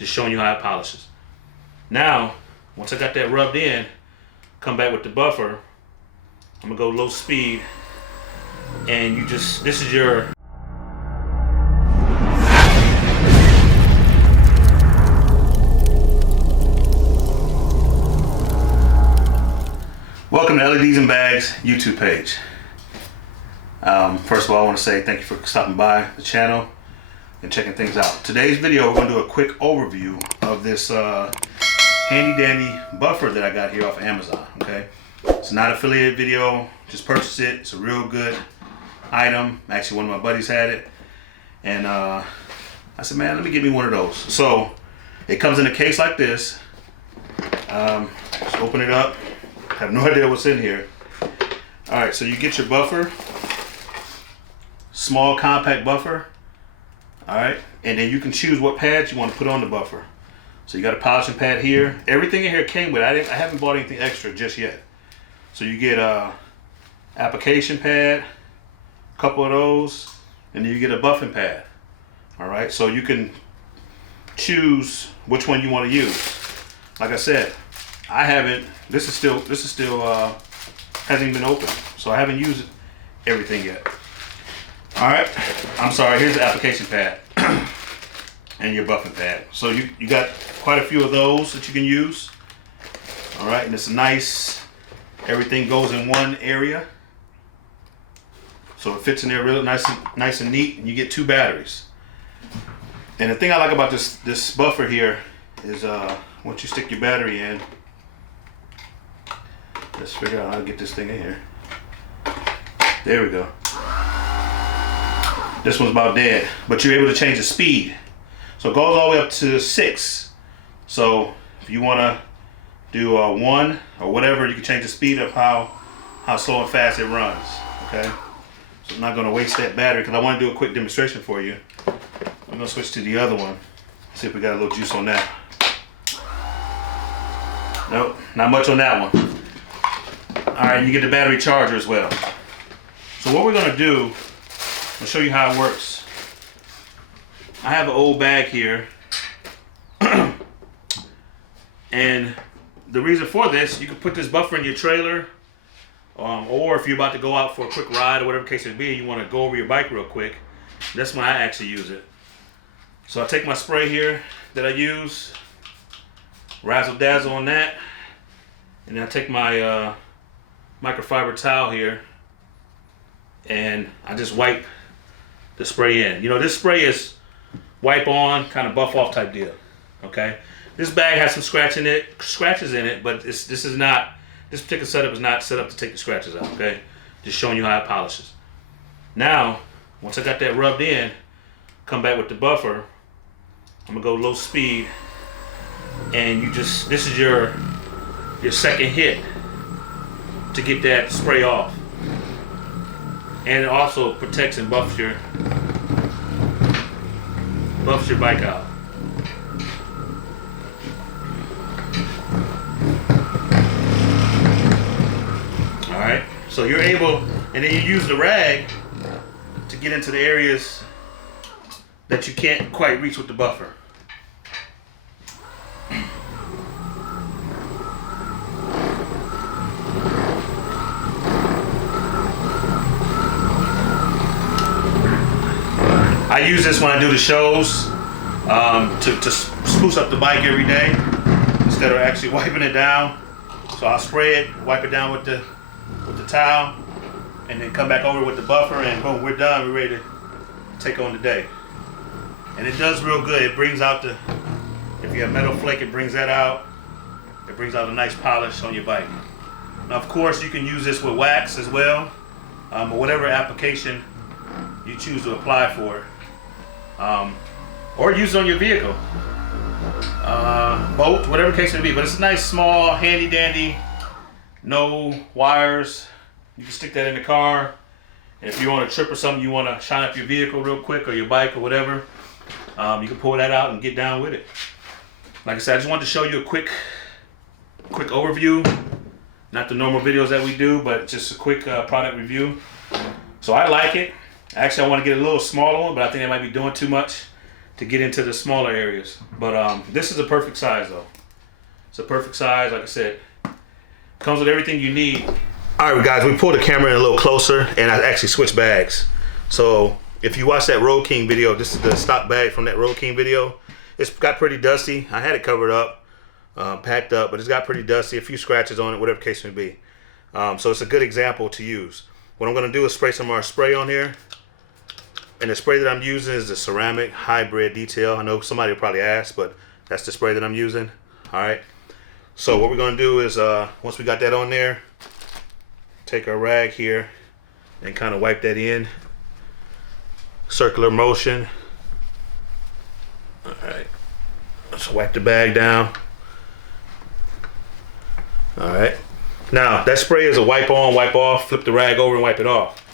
Just showing you how it polishes. Now, once I got that rubbed in, come back with the buffer. I'm gonna go low speed, and this is your welcome to Ledsnbaggs YouTube page. First of all, I want to say thank you for stopping by the channel and checking things out. Today's video, we're going to do a quick overview of this handy dandy buffer that I got here off of Amazon. Okay, it's not an affiliated video, just purchased it. It's a real good item. Actually, one of my buddies had it, and I said, man, let me get me one of those. So it comes in a case like this. Just open it up. I have no idea what's in here. All right, so you get your buffer, small compact buffer. All right, and then you can choose what pads you want to put on the buffer. So you got a polishing pad here. Everything in here came with it. I haven't bought anything extra just yet. So you get a application pad, a couple of those, and then you get a buffing pad. All right, so you can choose which one you want to use. Like I said, I haven't. This is still hasn't even been open, so I haven't used everything yet. All right, I'm sorry. Here's the application pad and your buffing pad. So you got quite a few of those that you can use. All right, and it's nice. Everything goes in one area, so it fits in there really nice and neat. And you get two batteries. And the thing I like about this buffer here is once you stick your battery in. Let's figure out how to get this thing in here. There we go. This one's about dead, but you're able to change the speed. So it goes all the way up to 6. So if you want to do 1 or whatever, you can change the speed of how slow and fast it runs. Okay. So I'm not going to waste that battery because I want to do a quick demonstration for you. I'm going to switch to the other one. See if we got a little juice on that. Nope, not much on that one. All right, you get the battery charger as well. So what we're gonna do, I'll show you how it works. I have an old bag here. And the reason for this, you can put this buffer in your trailer, or if you're about to go out for a quick ride or whatever case it be, you wanna go over your bike real quick. That's when I actually use it. So I take my spray here that I use, razzle dazzle on that, and then I take my microfiber towel here and I just wipe the spray in. You know, this spray is wipe on, kind of buff off type deal. Okay, this bag has some scratches in it, but this particular setup is not set up to take the scratches out. Okay, just showing you how it polishes. Now, once I got that rubbed in, come back with the buffer. I'm gonna go low speed, and this is your second hit to get that spray off. And it also protects and buffs your bike out. All right, so you're able, and then you use the rag to get into the areas that you can't quite reach with the buffer. I use this when I do the shows to spruce up the bike every day instead of actually wiping it down. So I'll spray it, wipe it down with the towel, and then come back over with the buffer, and boom, we're done. We're ready to take on the day. And it does real good. It brings out if you have metal flake, it brings that out. It brings out a nice polish on your bike. Now, of course, you can use this with wax as well, or whatever application you choose to apply for it. Or use it on your vehicle, boat, whatever case it may be. But it's a nice, small, handy dandy, no wires. You can stick that in the car. And if you're on a trip or something, you want to shine up your vehicle real quick, or your bike or whatever, you can pull that out and get down with it. Like I said, I just wanted to show you a quick overview. Not the normal videos that we do, but just a quick product review. So I like it. Actually, I want to get a little smaller one, but I think I might be doing too much. to get into the smaller areas. But this is a perfect size though. It's a perfect size, like I said. Comes with everything you need. All right, guys, we pulled the camera in a little closer, and I actually switched bags. So if you watch that Road King video, this is the stock bag from that Road King video. It's got pretty dusty. I had it covered up, packed up, but it's got pretty dusty, a few scratches on it, whatever the case may be. So it's a good example to use. What I'm gonna do is spray some of our spray on here. And the spray that I'm using is the ceramic hybrid detail. I know somebody will probably ask, but that's the spray that I'm using. All right. So what we're gonna do is, once we got that on there, take our rag here and kind of wipe that in. Circular motion. All right. Let's wipe the bag down. All right. Now that spray is a wipe on, wipe off. Flip the rag over and wipe it off.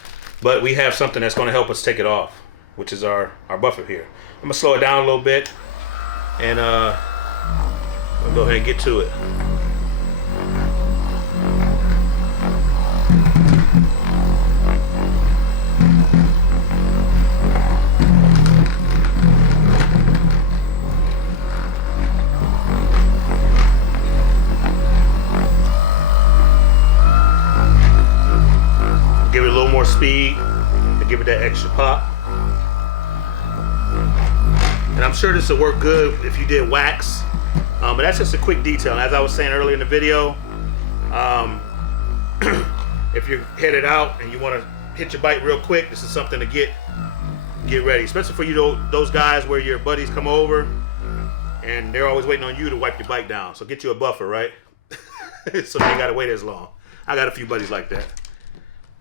But we have something that's going to help us take it off, which is our buffer here. I'm gonna slow it down a little bit, and we'll go ahead and get to it. Give it a little more speed to give it that extra pop. And I'm sure this will work good if you did wax. But that's just a quick detail. As I was saying earlier in the video, if you're headed out and you want to hit your bike real quick, this is something to get ready. Especially for you, those guys where your buddies come over and they're always waiting on you to wipe your bike down. So get you a buffer, right? So you ain't got to wait as long. I got a few buddies like that.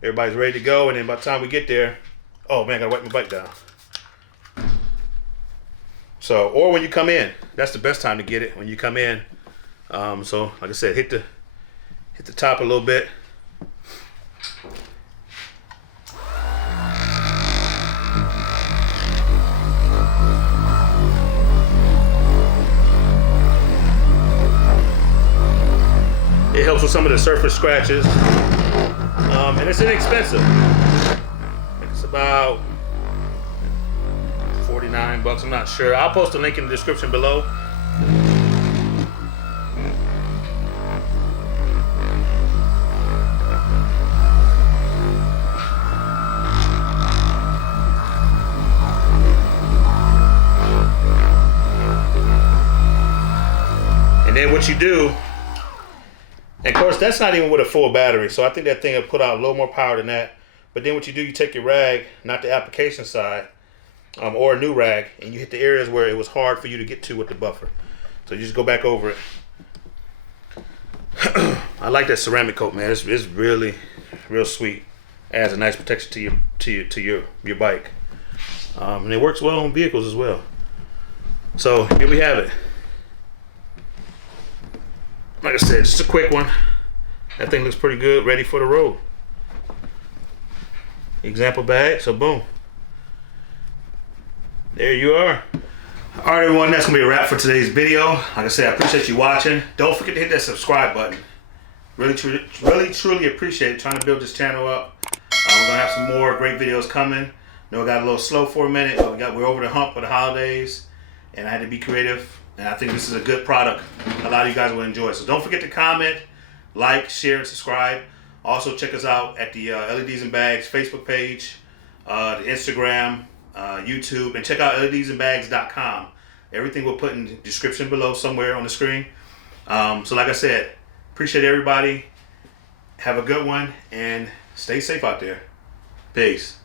Everybody's ready to go, and then by the time we get there, oh man, I gotta wipe my bike down. So, or when you come in, that's the best time to get it, when you come in. So, like I said, hit the top a little bit. It helps with some of the surface scratches. And it's inexpensive. It's about 49 bucks, I'm not sure. I'll post a link in the description below. And then what you do, and of course, that's not even with a full battery, so I think that thing will put out a little more power than that. But then what you do, you take your rag, not the application side, or a new rag, and you hit the areas where it was hard for you to get to with the buffer. So you just go back over it. I like that ceramic coat, man. It's really, real sweet. Adds a nice protection to your bike, and it works well on vehicles as well. So here we have it. Like I said, just a quick one. That thing looks pretty good, ready for the road. Example bag, so boom. There you are. All right, everyone, that's gonna be a wrap for today's video. Like I said, I appreciate you watching. Don't forget to hit that subscribe button. Really, truly appreciate it. Trying to build this channel up. We're gonna have some more great videos coming. Know I got a little slow for a minute, but we're over the hump for the holidays, and I had to be creative. And I think this is a good product. A lot of you guys will enjoy it. So don't forget to comment, like, share, and subscribe. Also check us out at the Ledsnbaggs Facebook page, the Instagram, YouTube, and check out ledsnbaggs.com. Everything we'll put in the description below somewhere on the screen. So like I said, appreciate everybody. Have a good one and stay safe out there. Peace.